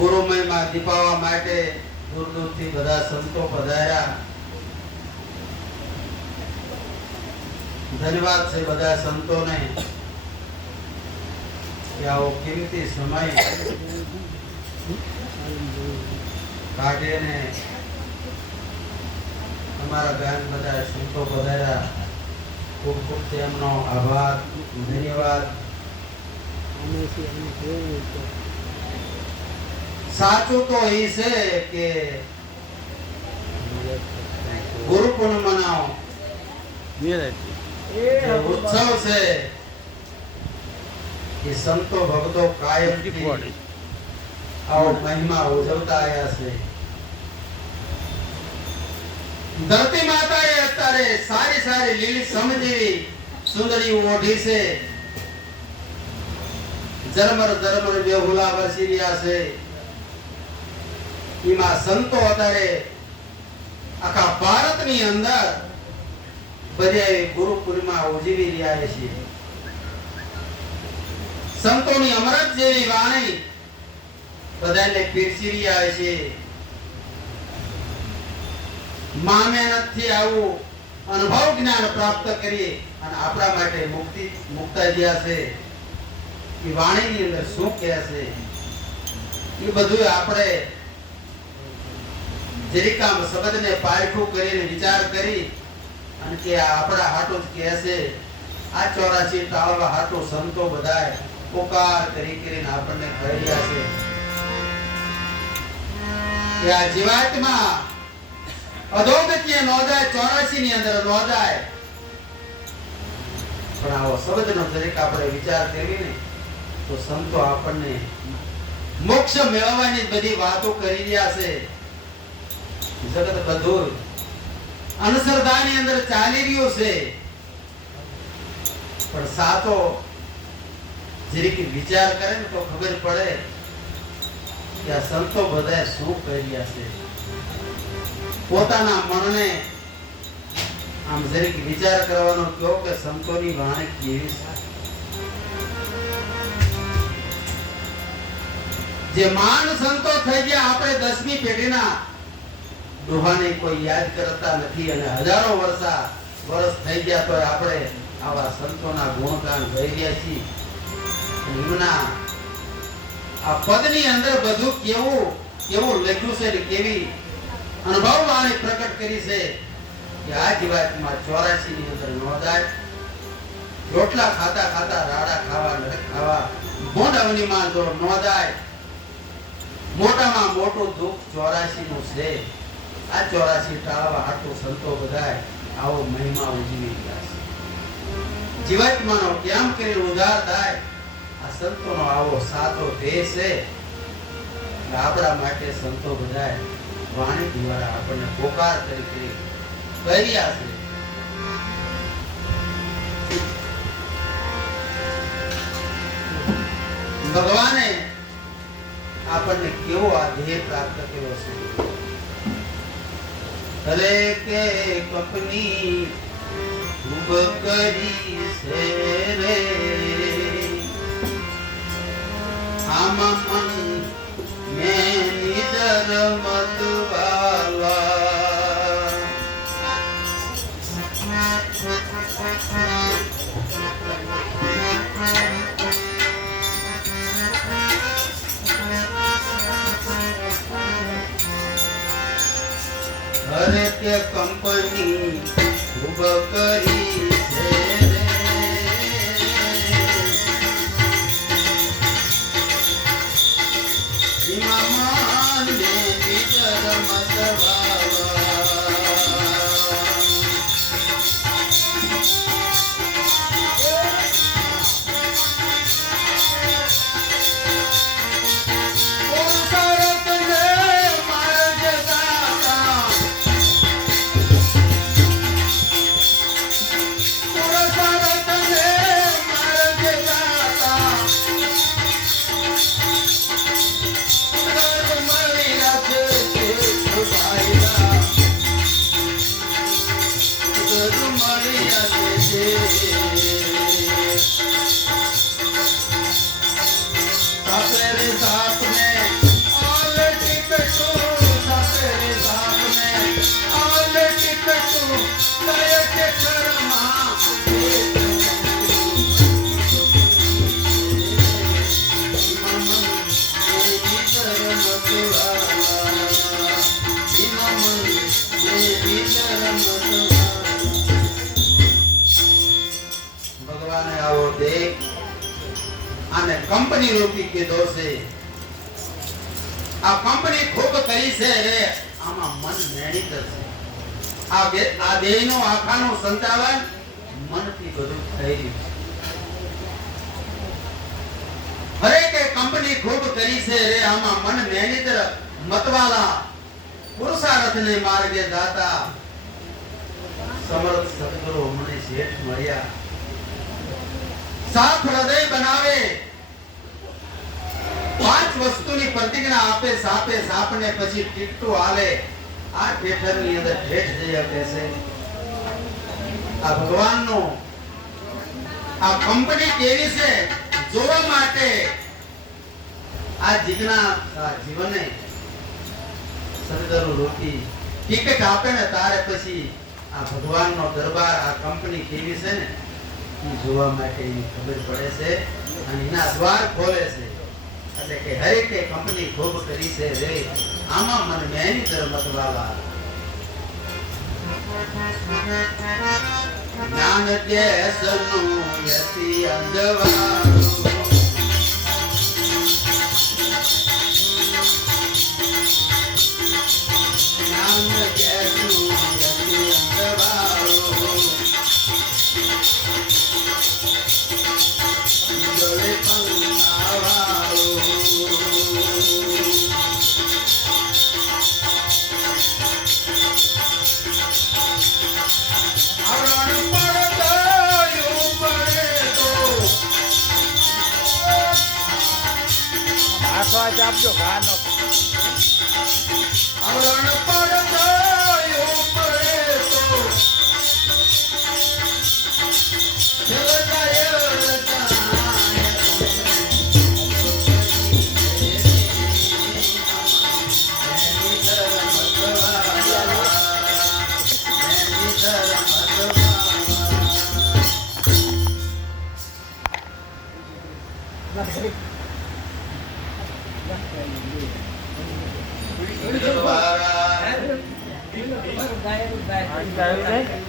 મહિમા દીપાવવા માટે દૂર દૂરથી બધા સંતો પધાર્યા. ધન્યવાદ છે બધા સંતોને કે આવો કિંમતી સમય કાઢીને અમારા ગામ બધા સંતો પધાર્યા. ખૂબ ખૂબ તેમનો આભાર, ધન્યવાદ. સાચું તો એ છે કે ગુરુ મનાવો. ઉત્સવ છે એ સંતો ભક્તો કાયમ આવો મહિમા ઉજવતા આવ્યા છે. ધરતી માતાએ અત્યારે સારી સારી લીલી સમજીવી સુંદરી ઓઢી છે. જરમર જરમર બેહુલા વસી રહ્યા છે. એમાં સંતો અત્યારે આખા ભારતની અંદર બધે ગુરુ ઉજવી રહ્યા છે. સંતોની અમરત જેવી વાણી બધાને પીરસી રહ્યા છે. મા મહેનતથી આવું અનુભવ જ્ઞાન પ્રાપ્ત કરીએ અને આપણા માટે મુક્તિ મુક્તા જ્યાં છે. એ વાણીની અંદર શું કહે છે? એ બધું આપણે જરીકામ શબ્દને પારખું કરીને વિચાર કરી અને કે આપણા હાટું જ કહે છે, આ ચોરાસી ટાળવા હાટું સંતો બધાય પોકાર કરી કરીને આપણને કહી છે. આ જીવાતમાં અધોગતિએ નોંધાય ચોરાસી ની અંદર નોંધાય. પણ આવો શબ્દનો દરેક આપણે વિચાર કરીને તો સંતો આપણને મોક્ષ મેળવવાની બધી વાતો કરી રહ્યા છે. જગત બધું અનસરદાની અંદર ચાલી રહ્યું છે પણ સાચો જરીક વિચાર કરે ને તો ખબર પડે કે આ સંતો બધા શું કરી રહ્યા છે પોતાના મનને આમ જરીક વિચાર કરવાનો કયો કે સંતોની વાણી કેવી છે જે માન સંતો થઈ ગયા આપણે દસમી પેઢીના દોહાને કોઈ યાદ કરતા નથી અને હજારો વર્ષા વર્ષ થઈ ગયા તો આપણે આવા સંતોના ગુણગાન ગઈ રહ્યા છીએ. એમના આ પદની અંદર બધું કેવું કેવું લખ્યું છે ને કેવી અનુભવ વાણી પ્રગટ કરી છે કે આ જીવાતમાં ચોરાસી ની અંદર નોંધાય રોટલા ખાતા ખાતા રાડા ખાવા, નરક ખાવા મોઢવનીમાં જો નોંધાય મોટામાં મોટું દુઃખ ચોરાસી નું છે. આ ચોરાસી ટાળવા હાટું સંતો બધાય આવો મહિમા ઉજવી ગયા છે. જીવાત્માનો કેમ કરી ઉધાર થાય, આ સંતોનો આવો સાચો ધ્યેય છે. આપણા માટે સંતો બધાય વાણી દ્વારા આપણને પોકાર તરીકે કર્યા છે. ભગવાને આપણને કેવો આ ધ્યેય પ્રાપ્ત કર્યો છે? અરે કે કપની ઉભ કરી છે રે. આમાં મન મેં નિદર મત અરે કે કંપની ઉભ કરી કંપની રોકી કીધો છે આ કંપની ખૂબ કરી છે. રે આમાં મન મેણી થશે આ બે આ દેહનો, આખાનું સંચાલન મનથી બધું થઈ રહ્યું છે. હરેકે કંપની ખૂબ કરી છે. રે આમાં મન મેનિતર મતવાલા, પુરુષાર્થને માર્ગે દાતા. સમર્થ સદગુરુ મને શેઠ મળ્યા. સાફ હૃદય બનાવે. પાંચ વસ્તુની પ્રતિજ્ઞા આપે, સાપે સાપને પછી ટીકટું હાલે. આ ઠેઠરની અંદર ઠેઠ જઈ શકે આ ભગવાનનો આ કંપની કેવી છે, જોવા માટે આ જીજ્ઞા, આ જીવને સદગરુ રોકી ટિકિટ આપે ને તારે પછી આ ભગવાનનો દરબાર, આ કંપની કેવી છે ને, એ જોવા માટે એની ખબર પડે છે અને એના દ્વાર ખોલે છે. એટલે કે હરેકે કંપની ખૂબ કરી છે રે. આમાં મને મેની ધર્મત વાલા જ્ઞાન કે સનુ યતિ અંધવારું જ્ઞાન કેસનું વાંચ આપજો. ગાનો. પડતાયું દ્વારા ગાયું છે